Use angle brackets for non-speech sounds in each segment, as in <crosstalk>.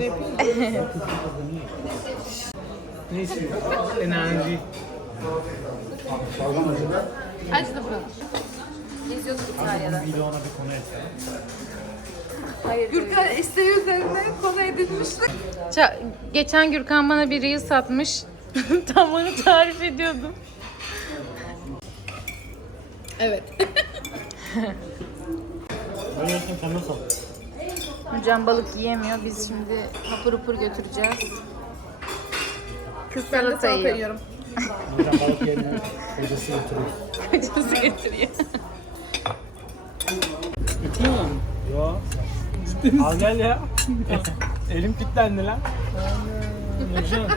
Böyle yapayım. ne istiyorsun? Enerji. Acı da burada. Geziyorduk İtalya'da. Milyona bir konu etsen. Hayır. Gürkan isteği üzerine konu edilmiştik. Ça- geçen Gürkan bana bir reel satmış. <laughs> Tam onu tarif ediyordum. Evet. Ben yerken sen nasıl? Nurcan balık yiyemiyor. Biz şimdi hapur hapur götüreceğiz. Kız Ben de salata salata yiyor. yiyorum. Nurcan balık yerine kocası götürüyor. Kocası getiriyor. Bitiyor mu? Yo. Al gel ya. Elim kilitlendi lan. Nurcan.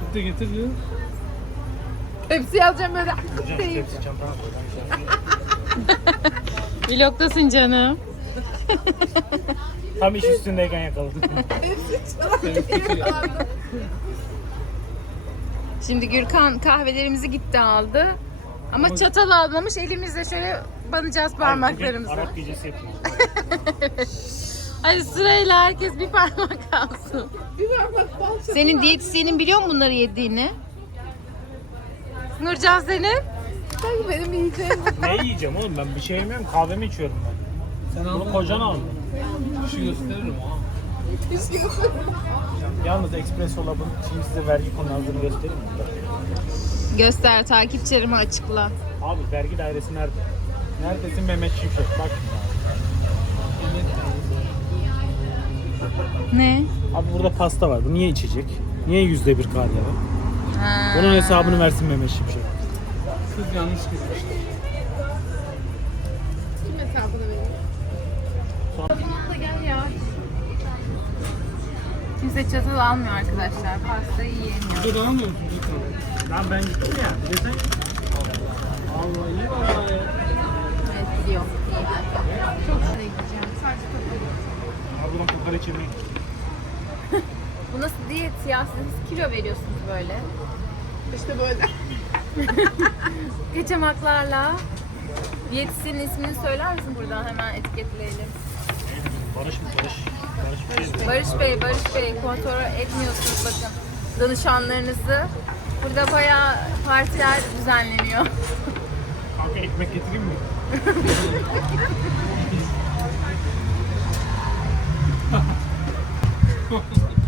Gitti getir diyor. Hepsi yazacağım böyle. Nurcan hepsi çantana koy. <laughs> Vlogdasın canım. Tam iş üstündeyken yakaladım. Şimdi Gürkan kahvelerimizi gitti aldı. Ama çatal almamış. Elimizle şöyle banacağız parmaklarımızı. Arap gecesi yapıyoruz. <laughs> Hadi sırayla herkes bir parmak alsın. Bir parmak bal Senin diyetisyenin biliyor mu bunları yediğini? Nurcan senin? Sanki benim yiyeceğim. ne yiyeceğim oğlum ben bir şey yemiyorum kahvemi içiyorum ben. Sen Bunu kocan. Bir şey gösteririm ha. Yok. Yalnız Espresso Lab'ın şimdi size vergi konularını göstereyim mi? Göster takipçilerime açıkla. Abi vergi dairesi nerede? Neredesin Mehmet Şimşek? Bak şimdi Ne? abi. Abi burada pasta var. Bu niye içecek? Niye yüzde bir KDV? Ha. Bunun hesabını versin Mehmet Şimşek. Kız yanlış gitmişti. Kim hesabını veriyor? Abla gel ya. Kimse çatal almıyor arkadaşlar. Pastayı yiyemiyor. Almıyor musun? Lütfen. Lan ben gittim ya. Desen Allah iyi valla ya. Evet gidiyor. Çok şuraya gideceğim. Sadece. Abi buradan kokoreç yemeyin. Bu nasıl diyet ya? Siz kilo veriyorsunuz böyle. İşte böyle. <laughs> Kaçamaklarla. Diyetisyenin ismini söyler misin buradan hemen etiketleyelim. Barış mı Barış? Barış Bey. Barış Bey, Barış Bey kontrol etmiyorsunuz bakın danışanlarınızı. Burada bayağı partiler düzenleniyor. Kanka ekmek getireyim mi? <laughs>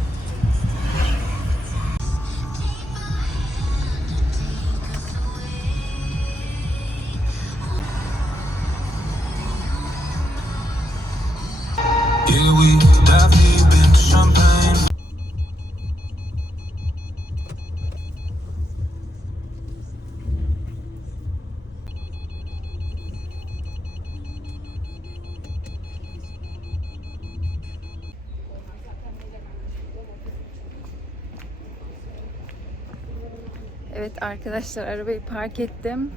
Evet arkadaşlar arabayı park ettim.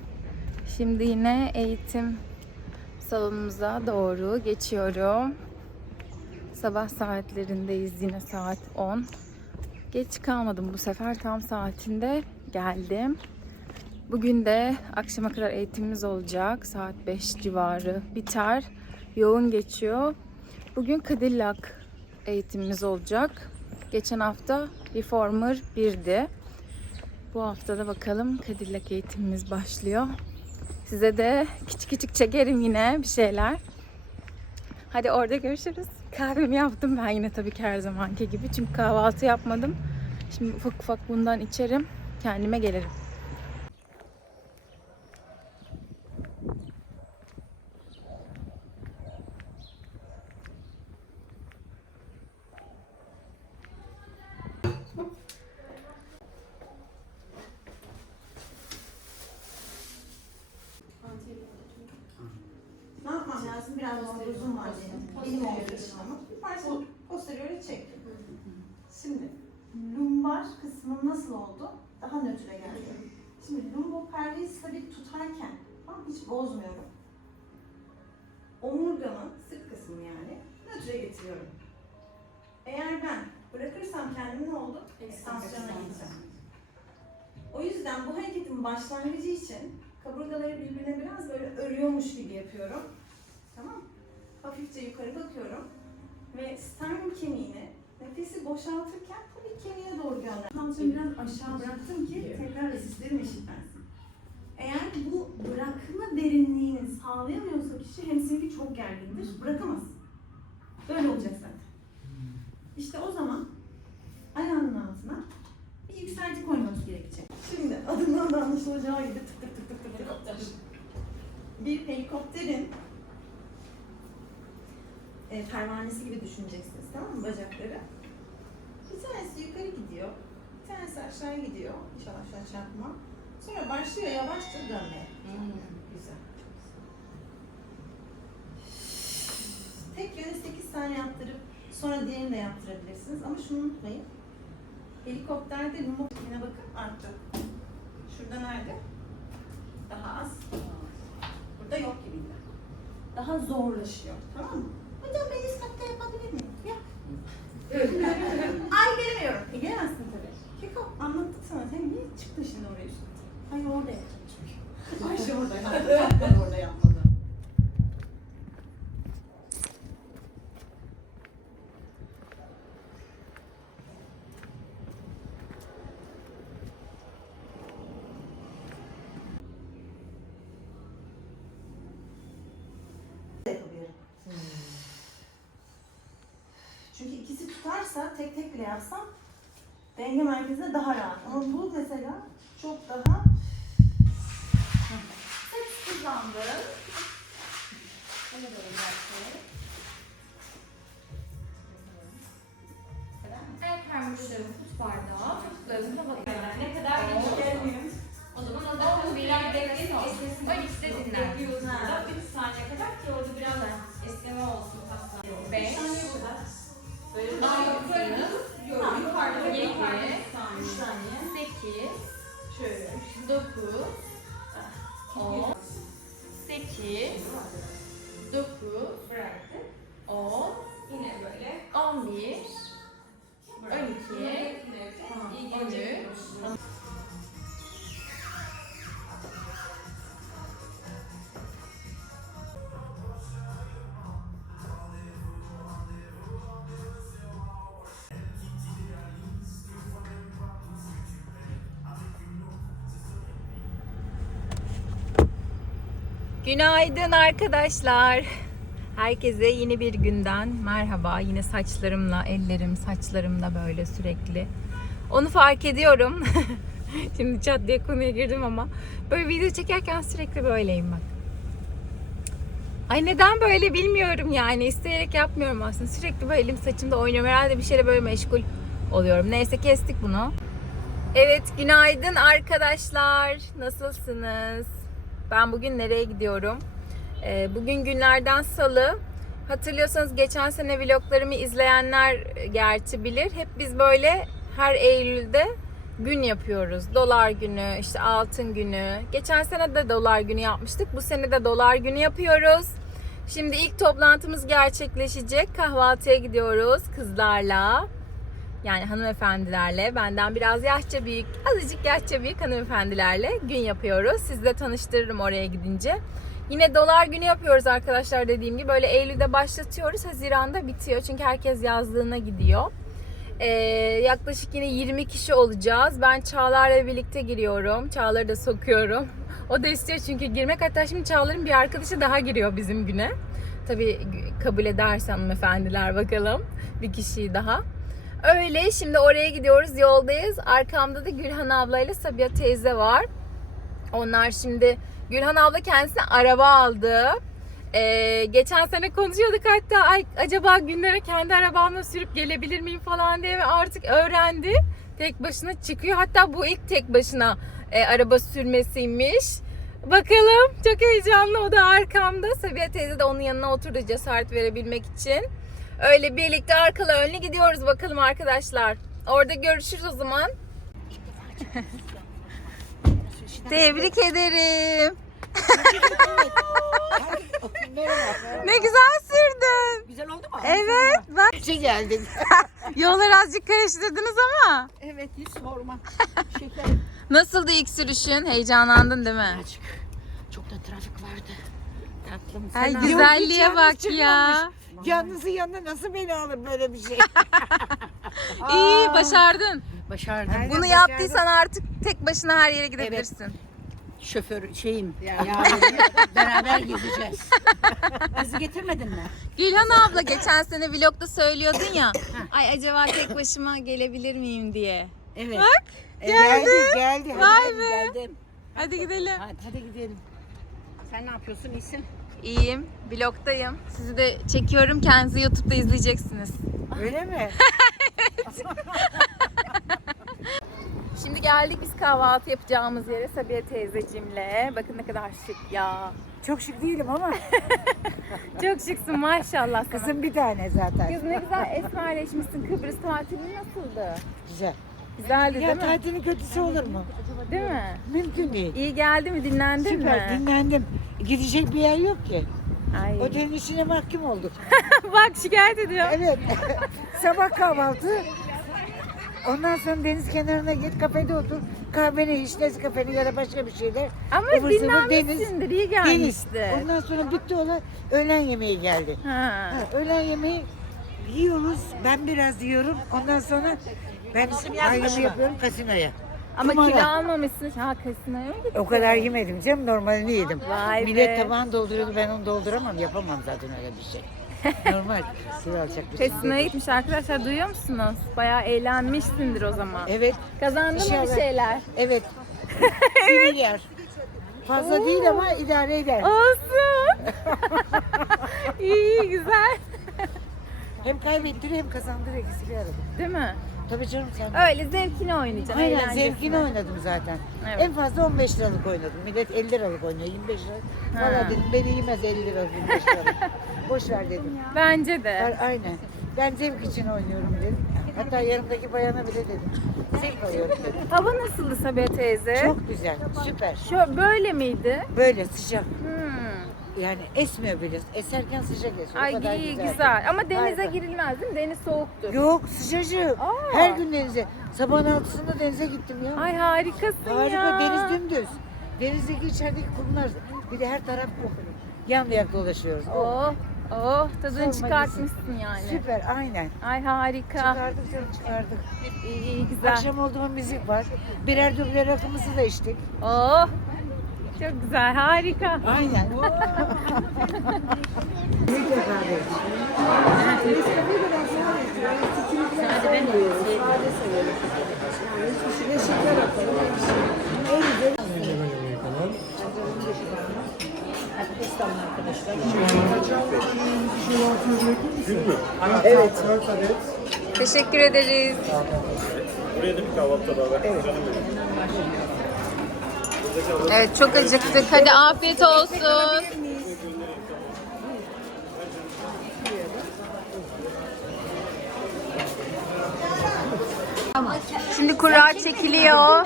Şimdi yine eğitim salonumuza doğru geçiyorum. Sabah saatlerindeyiz yine saat 10. Geç kalmadım bu sefer tam saatinde geldim. Bugün de akşama kadar eğitimimiz olacak. Saat 5 civarı biter. Yoğun geçiyor. Bugün Cadillac eğitimimiz olacak. Geçen hafta Reformer 1'di. Bu hafta da bakalım Cadillac eğitimimiz başlıyor. Size de küçük küçük çekerim yine bir şeyler. Hadi orada görüşürüz. Kahvemi yaptım ben yine tabii ki her zamanki gibi. Çünkü kahvaltı yapmadım. Şimdi ufak ufak bundan içerim. Kendime gelirim. Ne yapmam lazım? Biraz omuzum var benim. Benim parça posteriori çek. Şimdi lumbar kısmı nasıl oldu? Daha nötre geldi. Şimdi lumboperdeyi stabil tutarken tamam, hiç bozmuyorum. Omurgamın sırt kısmı hareketimi yani nötre getiriyorum. Eğer ben bırakırsam kendimi ne oldu? Ekstansiyona gideceğim. O yüzden bu hareketin başlangıcı için kaburgaları birbirine biraz böyle örüyormuş gibi yapıyorum. Tamam? Hafifçe yukarı bakıyorum ve sternum kemiğini nefesi boşaltırken tabii kemiğe doğru gönder. Kalçamı biraz aşağı bıraktım ki tekrar resistlerim eşitlensin. Eğer bu bırakma derinliğini sağlayamıyorsa kişi hamstringi çok gergindir, bırakamaz. Böyle olacak zaten. İşte o zaman ayağının altına bir yükselti koymamız gerekecek. Şimdi adından da anlaşılacağı gibi tık tık tık tık tık tık tık. Bir helikopterin e, pervanesi gibi düşüneceksiniz tamam mı bacakları? Bir tanesi yukarı gidiyor, bir tanesi aşağı gidiyor. İnşallah aşağı çarpma. Sonra başlıyor yavaşça dönmeye. Güzel. Tek yönü 8 saniye yaptırıp sonra diğerini de yaptırabilirsiniz. Ama şunu unutmayın. Helikopterde lumbar yine bakın arttı. Şurada nerede? Daha az. Burada yok gibiydi. Daha zorlaşıyor. Tamam mı? Hocam ben üst katta yapabilir miyim? Yap. <laughs> Ay gelemiyorum. E gelemezsin tabii. Keko anlattık sana. Sen niye çıktın şimdi oraya üst kata? Hayır orada yapacağım çünkü. Ayşe orada yaptı. <laughs> Ben orada yapmadım. Çünkü ikisi tutarsa tek tek bile yapsam denge merkezinde daha rahat. Ama bu mesela çok daha Ses hızlandı. Öyle böyle yaptı. Ayak parmaklarımı tut bardağı, Yukarı. Yok yukarıda. 7. 3 saniye. 8. Şöyle. 9. 10. 8. Günaydın arkadaşlar. Herkese yeni bir günden merhaba. Yine saçlarımla, ellerim saçlarımda böyle sürekli. Onu fark ediyorum. <laughs> Şimdi çat diye konuya girdim ama böyle video çekerken sürekli böyleyim bak. Ay neden böyle bilmiyorum yani. İsteyerek yapmıyorum aslında. Sürekli böyle elim saçımda oynuyorum. Herhalde bir şeyle böyle meşgul oluyorum. Neyse kestik bunu. Evet günaydın arkadaşlar. Nasılsınız? Ben bugün nereye gidiyorum? Ee, bugün günlerden salı. Hatırlıyorsanız geçen sene vloglarımı izleyenler gerçi bilir. Hep biz böyle her Eylül'de gün yapıyoruz. Dolar günü, işte altın günü. Geçen sene de dolar günü yapmıştık. Bu sene de dolar günü yapıyoruz. Şimdi ilk toplantımız gerçekleşecek. Kahvaltıya gidiyoruz kızlarla. Yani hanımefendilerle, benden biraz yaşça büyük, azıcık yaşça büyük hanımefendilerle gün yapıyoruz. Sizi de tanıştırırım oraya gidince. Yine dolar günü yapıyoruz arkadaşlar dediğim gibi. Böyle Eylül'de başlatıyoruz, Haziran'da bitiyor. Çünkü herkes yazlığına gidiyor. Ee, yaklaşık yine 20 kişi olacağız. Ben Çağlar'la birlikte giriyorum. Çağlar'ı da sokuyorum. O da istiyor çünkü girmek. Hatta şimdi Çağlar'ın bir arkadaşı daha giriyor bizim güne. Tabii kabul ederse hanımefendiler bakalım. Bir kişiyi daha. Öyle şimdi oraya gidiyoruz yoldayız. Arkamda da Gülhan ablayla Sabiha teyze var. Onlar şimdi Gülhan abla kendisine araba aldı. Ee, geçen sene konuşuyorduk hatta ay acaba günlere kendi arabamla sürüp gelebilir miyim falan diye artık öğrendi. Tek başına çıkıyor. Hatta bu ilk tek başına e, araba sürmesiymiş. Bakalım çok heyecanlı o da arkamda. Sabiha teyze de onun yanına oturdu cesaret verebilmek için. Öyle birlikte arkalı önlü gidiyoruz bakalım arkadaşlar. Orada görüşürüz o zaman. <laughs> Tebrik ederim. <laughs> ne güzel sürdün. Güzel oldu mu? Evet bak Şey geldik. yolları azıcık karıştırdınız ama. evet hiç sorma. Şeker. <laughs> Nasıldı ilk sürüşün? Heyecanlandın değil mi? Açık. Çok da trafik vardı. Tatlım. Ay sen güzelliğe bak ya. çıkmamış. Yalnızın yanına nasıl beni alır böyle bir şey? <laughs> İyi başardın. Başardım. Bunu yaptıysan artık tek başına her yere gidebilirsin. Şoför şeyim. Yani beraber gezeceğiz. Bizi getirmedin mi? Gülhan abla geçen sene vlogda söylüyordun ya. Ay acaba tek başıma gelebilir miyim diye. Evet. Bak E, geldi. geldi. Hadi, Vay hadi, be. Geldim. Hadi gidelim. Hadi, hadi gidelim. Sen ne yapıyorsun? İyisin. İyiyim. Vlogdayım. Sizi de çekiyorum. Kendinizi YouTube'da izleyeceksiniz. Öyle mi? <laughs> Şimdi geldik biz kahvaltı yapacağımız yere Sabiha teyzecimle. Bakın ne kadar şık ya. Çok şık değilim ama <laughs> Çok şıksın maşallah sana. kızım bir tane zaten. Kız ne güzel esmerleşmişsin. Kıbrıs tatili nasıldı? Güzel. Güzeldi değil Ya mi? tatilin kötüsü olur mu? Değil mi? Mümkün değil. İyi geldi mi? Dinlendin Süper mi? dinlendim. Gidecek bir yer yok ki. Ay. Otelin içine mahkum olduk. <laughs> Bak şikayet ediyor. Evet. <laughs> Sabah kahvaltı. Ondan sonra deniz kenarına git kafede otur. Kahveni iç, Nescafe'ni ya da başka bir şeyler. Ama Ivır zıvır dinlenmişsindir. iyi Deniz. gelmişti. Ondan sonra bitti olan öğlen yemeği geldi. Ha. Ha, öğlen yemeği yiyoruz. Ben biraz yiyorum. Ondan sonra ben ayrımı yapıyorum kasinoya. Ama Kumara. kilo almamışsın. Ha kasinoya mı gittin? O kadar yemedim canım normalini yedim. Vay Millet be. tabağını dolduruyordu ben onu dolduramam yapamam zaten öyle bir şey. <laughs> Normal sıvı alacak bir şey. Kasinoya gitmiş arkadaşlar duyuyor musunuz? Bayağı eğlenmişsindir o zaman. Evet Kazandın mı bir İnşallah. şeyler? evet. <laughs> 1 milyar. Fazla değil ama idare eder. Olsun. iyi <laughs> iyi güzel. Hem kaybettir hem kazandır ikisi bir arada. Değil mi? Tabii canım sen. Öyle zevkini oynayacaksın. Aynen eğlencesine. zevkini oynadım zaten. Evet. En fazla 15 liralık oynadım. Millet 50 liralık oynuyor, 25 liralık. Ha. Valla dedim beni yemez 50 liralık, 25 liralık. <laughs> Boş ver dedim. Bence de. Aynen. Ben zevk için oynuyorum dedim. Hatta yanımdaki bayana bile dedim. Zevk alıyorum dedim. Hava nasıldı Sabiha teyze? Çok güzel, süper. Şu böyle miydi? Böyle sıcak. Hmm. Yani esmiyor bile. Eserken sıcak esiyor. o kadar Ay iyi güzel. güzel. Ama denize Harika. girilmez değil mi? Deniz soğuktur. Yok sıcacık. Aa. Her gün denize. Sabahın altısında denize gittim ya. Ay harikasın Harika ya. deniz dümdüz. Denizdeki içerideki kumlar. Bir de her taraf kum. Yan ayak dolaşıyoruz. Oh, oh tadını Sorma çıkartmışsın yani. Süper aynen. Ay harika. Çıkardık canım çıkardık. İyi, iyi güzel. Akşam oldu mu müzik var. Birer duble rakımızı da içtik. Oh. Çok güzel, harika. Aynen. Sade ben. Yani ne şeker atalım ne bir güzel. İstanbul arkadaşlar. Evet. Teşekkür ederiz. Evet çok acıktık. Hadi afiyet olsun. Şimdi kura çekiliyor.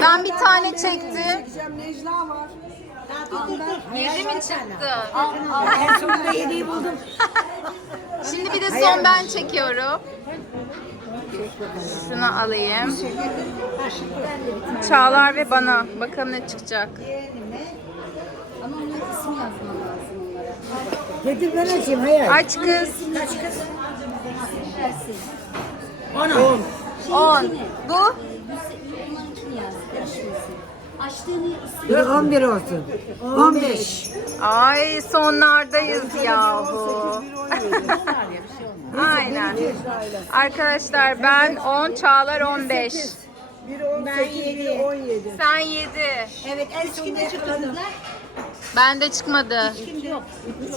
Ben bir tane çektim. Yedi mi çıktı? En sonunda yediği buldum. Şimdi bir de son ben çekiyorum. Şunu alayım. Çağlar ve bana. Bakalım ne çıkacak. Getir ben açayım hayal. Aç kız. Kaç kız? 10. Bu? Dur 11 olsun. 15. Ay sonlardayız ya bu. <laughs> Aynen. Arkadaşlar ben 10, Çağlar 15. Ben 7. 17. Sen 7. Evet en sonunda çıkmadı. Bende çıkmadı. Yok.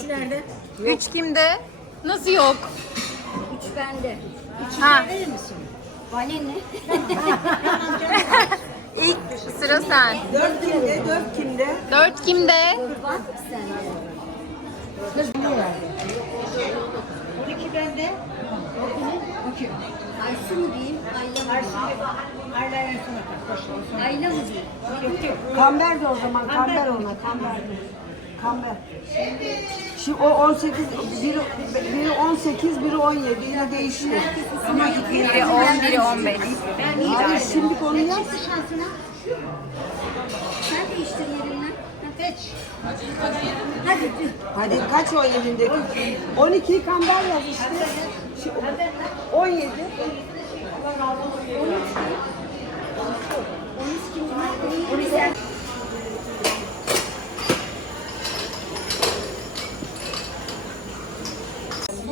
3 nerede? 3 kimde? Nasıl yok? Üç bende. Ha, Verir misin? Bana ne? <laughs> ilk sıra sen. 4 kimde? 4 kimde? 4 kimde? Bak sende. Verdi. 12 bende. Aysu mu diyeyim? Ayla mı diyeyim? Ayla en sona tak. Boş ver. Ayla mı diyeyim? Yok yok. Kamber de o zaman. Kamber ona. Kamber. Kamber. Şimdi o 18, biri, biri 18, biri 17 yine değişti. Biri 10, biri 15. Hayır şimdi onu yap. Şansına. Sen değiştir yerinden. Geç. Hadi. Hadi kaç o elindeki? 12 kamber yaz işte. Şimdi 17.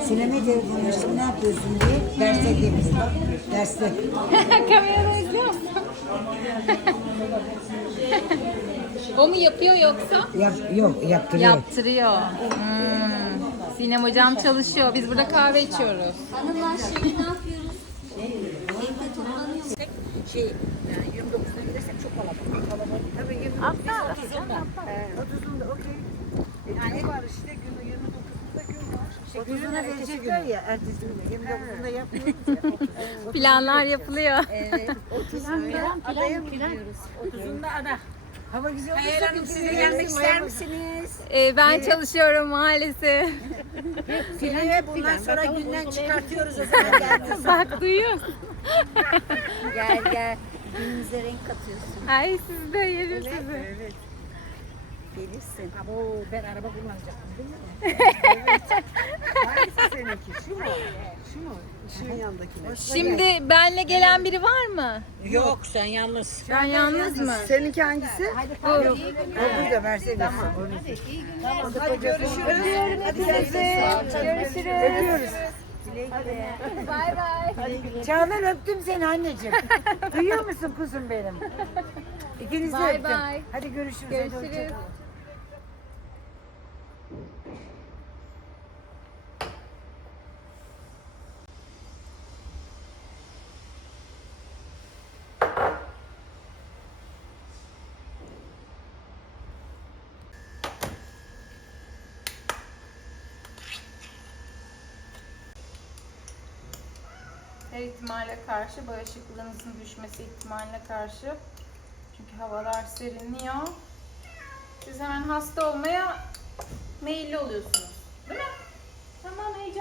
Sinema telefonlaştım ne yapıyorsun diye derse. Bak derste. <laughs> Kamerada izliyor musun? <laughs> o mu yapıyor yoksa? Yap, yok yaptırıyor. Yaptırıyor. Hmm. Sinem hocam çalışıyor. Biz burada kahve içiyoruz. Hanımlar şimdi ne yapıyoruz? Evde toplanıyoruz. Şey, yani 29'una gidersek çok kalabalık. Kalabalık. Tabii 29'unda. 30'unda okey. Yani var işte günü 29'unda gün var. İşte 30'una verecekler ya ertesi günü. 29'unda yapmıyoruz ya. <laughs> Planlar yapılıyor. Evet. 30'unda adaya mı gidiyoruz? 30'unda ada. Hava güzel olursa Hayır Hanım, siz de gelmek ister misiniz? Ee, ben çalışıyorum maalesef. Filmi bundan sonra günden çıkartıyoruz o zaman. Bak duyuyorsun. <laughs> Gel gel. Günümüze renk katıyorsun. Ay siz de yerim sizi. Evet. Gelirsin. Ama o ben araba kullanacaktım değil mi? <laughs> evet. Hangisi seninki? Şu mu? Şu mu? Yanındakiler. Şimdi benle gelen biri var mı? Yok sen yalnız. Ben yalnız mı? Seninki hangisi? Bu. O burada versene. Tamam. Hadi görüşürüz. Hadi Görüşürüz. Öpüyoruz. Bay bay. Çağlar öptüm seni anneciğim. Duyuyor musun kuzum benim? İkinizi Bay öptüm. bay. Hadi görüşürüz. Hadi Görüşürüz. kalın. her ihtimale karşı bağışıklığınızın düşmesi ihtimaline karşı çünkü havalar serinliyor. Siz hemen hasta olmaya meyilli oluyorsunuz. Değil mi? Tamam heyecan.